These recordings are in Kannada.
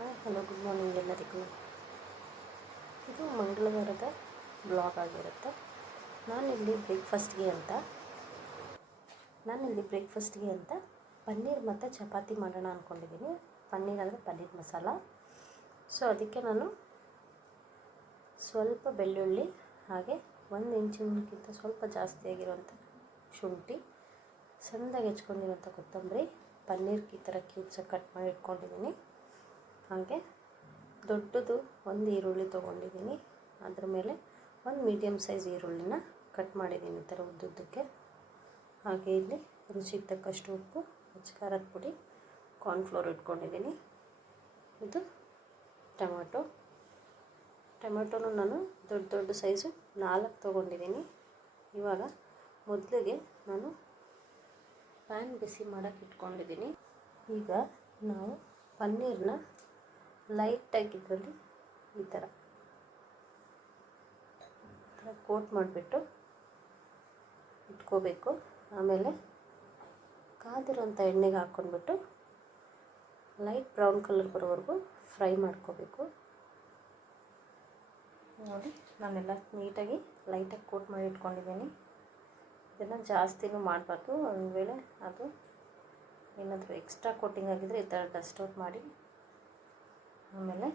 ಹಲೋ, ಗುಡ್ ಮಾರ್ನಿಂಗ್ ಎಲ್ಲರಿಗೂ. ಇದು ಮಂಗಳವಾರದ ಬ್ಲಾಗ್ ಆಗಿರುತ್ತೆ. ನಾನಿಲ್ಲಿ ಬ್ರೇಕ್ಫಾಸ್ಟ್ಗೆ ಅಂತ ಪನ್ನೀರ್ ಮತ್ತು ಚಪಾತಿ ಮಾಡೋಣ ಅಂದ್ಕೊಂಡಿದ್ದೀನಿ. ಪನ್ನೀರ್ ಅಂದರೆ ಪನ್ನೀರ್ ಮಸಾಲ. ಸೊ ಅದಕ್ಕೆ ನಾನು ಸ್ವಲ್ಪ ಬೆಳ್ಳುಳ್ಳಿ, ಹಾಗೆ 1 ಇಂಚಿನಕ್ಕಿಂತ ಸ್ವಲ್ಪ ಜಾಸ್ತಿ ಆಗಿರುವಂಥ ಶುಂಠಿ, ಸಣ್ಣದಾಗಿ ಹೆಚ್ಕೊಂಡಿರುವಂಥ ಕೊತ್ತಂಬರಿ, ಪನ್ನೀರ್ಗೆ ಈ ಥರ ಕ್ಯೂಬ್ಸಾಗಿ ಕಟ್ ಮಾಡಿ ಇಟ್ಕೊಂಡಿದ್ದೀನಿ. ಹಾಗೆ ದೊಡ್ಡದು 1 ಈರುಳ್ಳಿ ತೊಗೊಂಡಿದ್ದೀನಿ. ಅದ್ರ ಮೇಲೆ 1 ಮೀಡಿಯಮ್ ಸೈಜ್ ಈರುಳ್ಳಿನ ಕಟ್ ಮಾಡಿದ್ದೀನಿ ಈ ಥರ ಉದ್ದುದ್ದಕ್ಕೆ. ಹಾಗೆ ಇಲ್ಲಿ ರುಚಿಗೆ ತಕ್ಕಷ್ಟು ಉಪ್ಪು, ಖಾರದ ಪುಡಿ, ಕಾರ್ನ್ಫ್ಲೋರ್ ಇಟ್ಕೊಂಡಿದ್ದೀನಿ. ಇದು ಟೊಮೆಟೊನು ನಾನು ದೊಡ್ಡ ಸೈಜು 4 ತೊಗೊಂಡಿದ್ದೀನಿ. ಇವಾಗ ಮೊದಲಿಗೆ ನಾನು ಪ್ಯಾನ್ ಬಿಸಿ ಮಾಡೋಕ್ಕೆ ಇಟ್ಕೊಂಡಿದ್ದೀನಿ. ಈಗ ನಾವು ಪನ್ನೀರನ್ನ ಲೈಟಾಗಿ ಇದರಲ್ಲಿ ಈ ಥರ ಕೋಟ್ ಮಾಡಿಬಿಟ್ಟು ಇಟ್ಕೋಬೇಕು. ಆಮೇಲೆ ಕಾದಿರೋಂಥ ಎಣ್ಣೆಗೆ ಹಾಕ್ಕೊಂಡ್ಬಿಟ್ಟು ಲೈಟ್ ಬ್ರೌನ್ ಕಲರ್ ಬರೋವರೆಗೂ ಫ್ರೈ ಮಾಡ್ಕೋಬೇಕು. ನೋಡಿ, ನಾನೆಲ್ಲ ನೀಟಾಗಿ ಲೈಟಾಗಿ ಕೋಟ್ ಮಾಡಿ ಇಟ್ಕೊಂಡಿದ್ದೀನಿ. ಇದನ್ನು ಜಾಸ್ತಿನೂ ಮಾಡಬಾರ್ದು. ಒಂದು ವೇಳೆ ಅದು ಏನಾದರೂ ಎಕ್ಸ್ಟ್ರಾ ಕೋಟಿಂಗ್ ಆಗಿದ್ದರೆ ಈ ಥರ ಡಸ್ಟ್ ಔಟ್ ಮಾಡಿ ಆಮೇಲೆ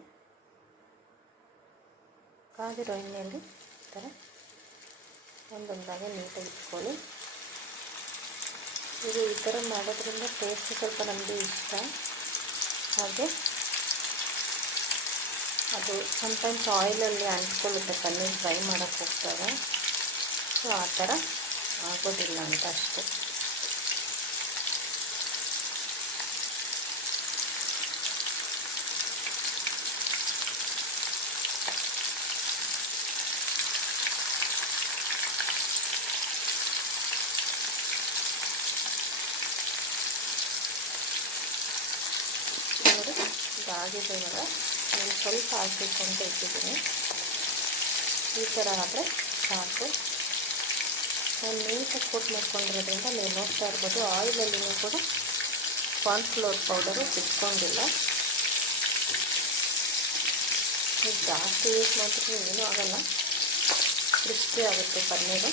ಕಾದಿರೋ ಎಣ್ಣೆಯಲ್ಲಿ ಈ ಥರ ಒಂದೊಂದಾಗೆ ನೀಟಾಗಿ ಇಟ್ಕೊಳ್ಳಿ. ಇದು ಈ ಥರ ಮಾಡೋದ್ರಿಂದ ಟೇಸ್ಟ್ ಸ್ವಲ್ಪ ನಮಗೆ ಇಷ್ಟ. ಹಾಗೆ ಅದು ಸಮ್ಟೈಮ್ಸ್ ಆಯಿಲಲ್ಲಿ ಅಂಟ್ಕೊಳ್ಳುತ್ತೆ ಪನ್ನೀರ್ ಫ್ರೈ ಮಾಡೋಕ್ಕೆ ಹೋಗ್ತಾಗ. ಸೊ ಆ ಥರ ಆಗೋದಿಲ್ಲ ಅಂತ ಅಷ್ಟೇ. ಇದಾಗಿದೆ. ಇವಾಗ ನಾನು ಸ್ವಲ್ಪ ಹಾಕಬೇಕು ಅಂತ ಇಟ್ಟಿದ್ದೀನಿ. ಈ ಥರ ಆದರೆ ಸಾಕು. ನಾನು ನೀಟಾಗಿ ಕೋಟ್ ಮಾಡ್ಕೊಂಡಿರೋದ್ರಿಂದ ನೀವು ನೋಡ್ತಾ ಇರ್ಬೋದು, ಆಯಿಲಲ್ಲಿನೂ ಕೂಡ ಕಾರ್ನ್ಫ್ಲೋರ್ ಪೌಡರು ಸಿಕ್ಕೊಂಡಿಲ್ಲ. ಇದು ಜಾಸ್ತಿ ಯೂಸ್ ಮಾಡಿದ್ರೆ ಏನೂ ಆಗೋಲ್ಲ, ಕ್ರಿಸ್ಪಿ ಆಗುತ್ತೆ ಪನ್ನೀರು.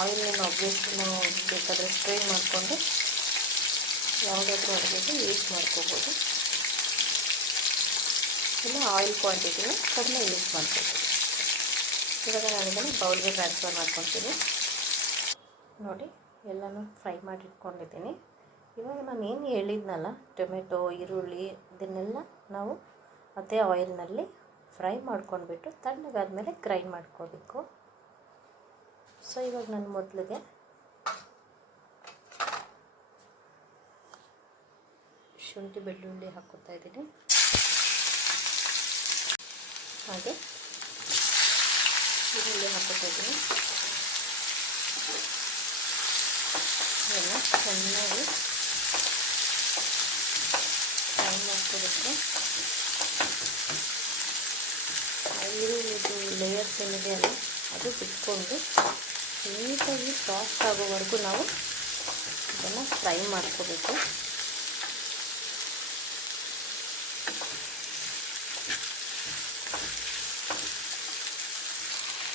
ಆಯಿಲನ್ನು ಒಬ್ಬಿಟ್ಟು ನಾವು ಬೇಕಾದರೆ ಸ್ಟ್ರೈನ್ ಮಾಡಿಕೊಂಡು ಯಾವುದಾದ್ರೂ ಅಡುಗೆಗೆ ಯೂಸ್ ಮಾಡ್ಕೋಬೋದು. ಇಲ್ಲ ಆಯಿಲ್ ಕ್ವಾಂಟಿಟಿನ ಕಡಿಮೆ ಯೂಸ್ ಮಾಡ್ಕೋಬೋದು. ಇವಾಗ ನಾನು ಇದನ್ನು ಬೌಲ್ಗೆ ಟ್ರಾನ್ಸ್ಫರ್ ಮಾಡ್ಕೊತೀನಿ. ನೋಡಿ, ಎಲ್ಲನೂ ಫ್ರೈ ಮಾಡಿ ಇಟ್ಕೊಂಡಿದ್ದೀನಿ. ಇವಾಗ ನಾನು ಏನು ಹೇಳಿದ್ನಲ್ಲ, ಟೊಮೆಟೊ, ಈರುಳ್ಳಿ, ಇದನ್ನೆಲ್ಲ ನಾವು ಅದೇ ಆಯಿಲ್ನಲ್ಲಿ ಫ್ರೈ ಮಾಡ್ಕೊಂಡ್ಬಿಟ್ಟು ತಣ್ಣಗಾದ್ಮೇಲೆ ಗ್ರೈಂಡ್ ಮಾಡ್ಕೋಬೇಕು. ಸೊ ಇವಾಗ ನಾನು ಮೊದಲಿಗೆ ಶುಂಠಿ ಬೆಳ್ಳುಳ್ಳಿ ಹಾಕ್ಕೊತಾ ಇದ್ದೀನಿ. ಹಾಗೆ ಈರುಳ್ಳಿ ಹಾಕ್ಕೊತಾ ಇದ್ದೀನಿ. ಇದನ್ನು ಚೆನ್ನಾಗಿ ಫ್ರೈ ಮಾಡ್ಕೋಬೇಕು. ಈರುಳ್ಳಿದು ಲೇಯರ್ಸ್ ಏನಿದೆ ಅಲ್ಲ ಅದು ಬಿಟ್ಕೊಂಡು ನೀಟಾಗಿ ಸಾಫ್ಟ್ ಆಗೋವರೆಗೂ ನಾವು ಇದನ್ನು ಫ್ರೈ ಮಾಡ್ಕೋಬೇಕು.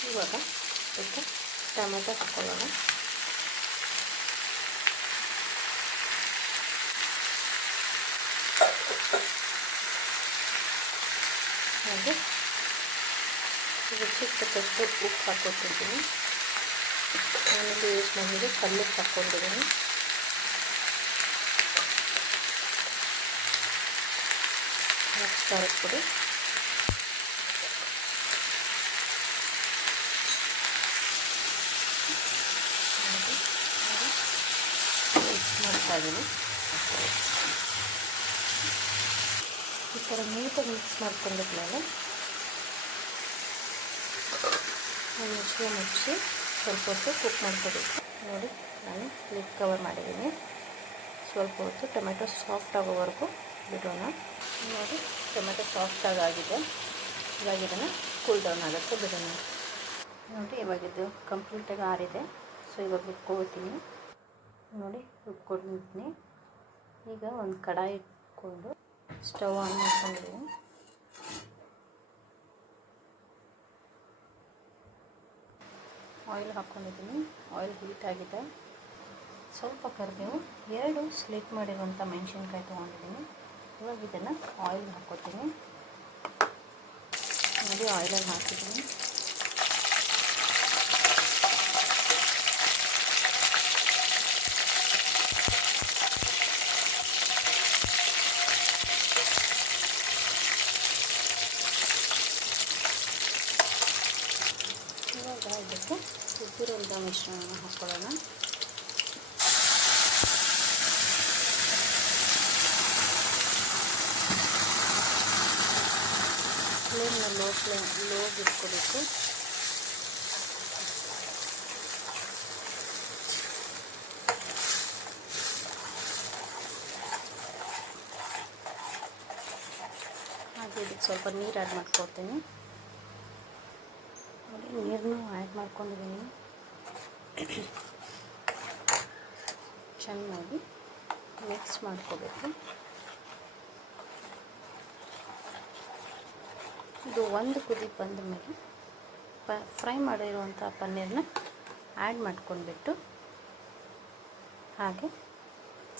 ಇವಾಗ ಇದಕ್ಕೆ ಟೊಮೆಟೊ ಹಾಕ್ಕೊಳ್ಳೋಣ. ಹಾಗೆ ರುಚಿಗೆ ತಕ್ಕಷ್ಟು ಉಪ್ಪು ಹಾಕ್ಕೊತಿದ್ದೀನಿ. ನಾನಿಲ್ಲಿ ಯೂಸ್ ಮಾಡಿದ್ರೆ ಕಲ್ಲುಪ್ಪು ಹಾಕ್ಕೊಂಡಿದ್ದೀನಿ. ಖಾರದ ಪುಡಿ, ಮಿಕ್ಸ್ ಮಾಡ್ತಾ ಇದ್ದೀನಿ. ಈ ಥರ ನೀಟಾಗಿ ಮಿಕ್ಸ್ ಮಾಡ್ಕೊಂಡಿದ್ಮೇಲೆ ಮುಚ್ಚಿ ಸ್ವಲ್ಪ ಹೊತ್ತು ಕುಕ್ ಮಾಡ್ಕೋಬೇಕು. ನೋಡಿ, ನಾನು ಲಿಡ್ ಕವರ್ ಮಾಡಿದ್ದೀನಿ. ಸ್ವಲ್ಪ ಹೊತ್ತು ಟೊಮೆಟೊ ಸಾಫ್ಟ್ ಆಗೋವರೆಗೂ ಬಿಡೋಣ. ನೋಡಿ, ಟೊಮೆಟೊ ಸಾಫ್ಟಾಗಿ ಆಗಿದೆ. ಇವಾಗ ಇದನ್ನು ಕೂಲ್ ಡೌನ್ ಆಗುತ್ತೆ ಬಿಡೋಣ. ನೋಡಿ, ಇವಾಗಿದ್ದು ಕಂಪ್ಲೀಟಾಗಿ ಆರಿದೆ. ಸೊ ಇವಾಗ ರುಬ್ಕೊಳ್ತೀನಿ. ನೋಡಿ, ರುಬ್ಕೊಂಡಿದ್ದೀನಿ. ಈಗ ಒಂದು ಕಡಾಯಿ ಇಟ್ಕೊಂಡು ಮಾಡಿಕೊಂಡು ಸ್ಟವ್ ಆನ್ ಮಾಡ್ಕೊಂಡಿದ್ದೀನಿ. ಆಯಿಲ್ ಹಾಕ್ಕೊಂಡಿದ್ದೀನಿ. ಆಯಿಲ್ ಹೀಟ್ ಆಗಿದೆ. ಸ್ವಲ್ಪ ಕರಿಬೇವು, 2 ಸ್ಲಿಟ್ ಮಾಡಿರುವಂಥ ಮೆಣಸಿನ್ಕಾಯಿ ತೊಗೊಂಡಿದ್ದೀನಿ. ಇವಾಗ ಇದನ್ನು ಆಯಿಲ್ ಹಾಕ್ಕೊತೀನಿ. ನೋಡಿ ಆಯಿಲಲ್ಲಿ ಹಾಕಿದ್ದೀನಿ. ಇವಾಗ ಇದಕ್ಕೆ ಉದ್ದಿರುವಂಥ ಮಿಶ್ರಣನ ಹಾಕ್ಕೊಳ್ಳೋಣ. ಫ್ಲೇಮ್ನ ಲೋಗೆ ಇಟ್ಕೋಬೇಕು. ಹಾಗೆ ಇದಕ್ಕೆ ಸ್ವಲ್ಪ ನೀರು ಆ್ಯಡ್ ಮಾಡ್ಕೊಳ್ತೀನಿ. ನೋಡಿ ನೀರನ್ನು ಆ್ಯಡ್ ಮಾಡ್ಕೊಂಡಿದ್ದೀನಿ. ಚೆನ್ನಾಗಿ ಮಿಕ್ಸ್ ಮಾಡ್ಕೋಬೇಕು. ಇದು ಒಂದು ಕುದಿ ಬಂದ ಮೇಲೆ ಫ್ರೈ ಮಾಡಿರುವಂಥ ಪನ್ನೀರನ್ನ ಆ್ಯಡ್ ಮಾಡ್ಕೊಂಡ್ಬಿಟ್ಟು ಹಾಗೆ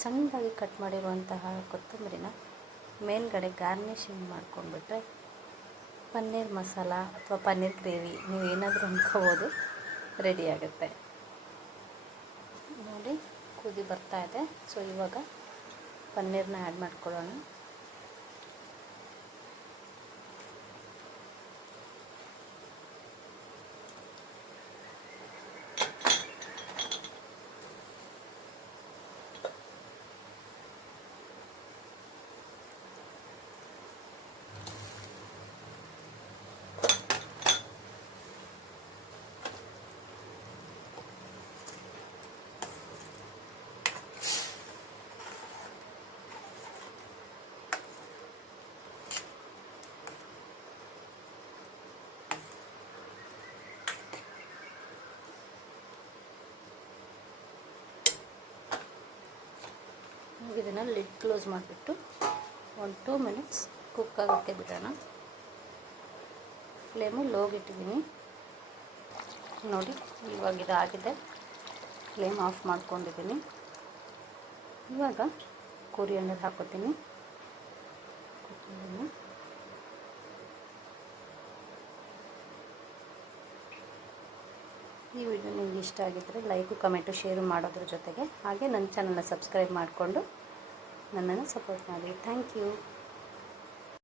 ಸಣ್ಣದಾಗಿ ಕಟ್ ಮಾಡಿರುವಂತಹ ಕೊತ್ತಂಬರಿನ ಮೇಲ್ಗಡೆ ಗಾರ್ನಿಷಿಂಗ್ ಮಾಡ್ಕೊಂಡ್ಬಿಟ್ರೆ ಪನ್ನೀರ್ ಮಸಾಲ ಅಥವಾ ಪನ್ನೀರ್ ಗ್ರೇವಿ ನೀವು ಏನಾದರೂ ಅಂದ್ಕೋಬೋದು, ರೆಡಿ ಆಗುತ್ತೆ. ನೋಡಿ ಕುದಿ ಬರ್ತಾ ಇದೆ. ಸೊ ಇವಾಗ ಪನ್ನೀರನ್ನ ಆ್ಯಡ್ ಮಾಡ್ಕೊಳ್ಳೋಣ. ಇದನ್ನು ಲಿಡ್ ಕ್ಲೋಸ್ ಮಾಡಿಬಿಟ್ಟು ಒಂದು 2 ಮಿನಿಟ್ಸ್ ಕುಕ್ ಆಗೋಕ್ಕೆ ಬಿಡೋಣ. ಫ್ಲೇಮು ಲೋಗಿಟ್ಟಿದ್ದೀನಿ. ನೋಡಿ ಇವಾಗ ಇದಾಗಿದೆ. ಫ್ಲೇಮ್ ಆಫ್ ಮಾಡ್ಕೊಂಡಿದ್ದೀನಿ. ಇವಾಗ ಕೊರಿಯಂಡರ್ ಹಾಕೋತೀನಿ. ಈ ವಿಡಿಯೋ ನಿಮ್ಗೆ ಇಷ್ಟ ಆಗಿದ್ದರೆ ಲೈಕು, ಕಮೆಂಟು, ಶೇರು ಮಾಡೋದ್ರ ಜೊತೆಗೆ ಹಾಗೆ ನನ್ನ ಚಾನಲ್ನ ಸಬ್ಸ್ಕ್ರೈಬ್ ಮಾಡಿಕೊಂಡು ನನ್ನನ್ನು ಸಪೋರ್ಟ್ ಮಾಡಿ. Thank you.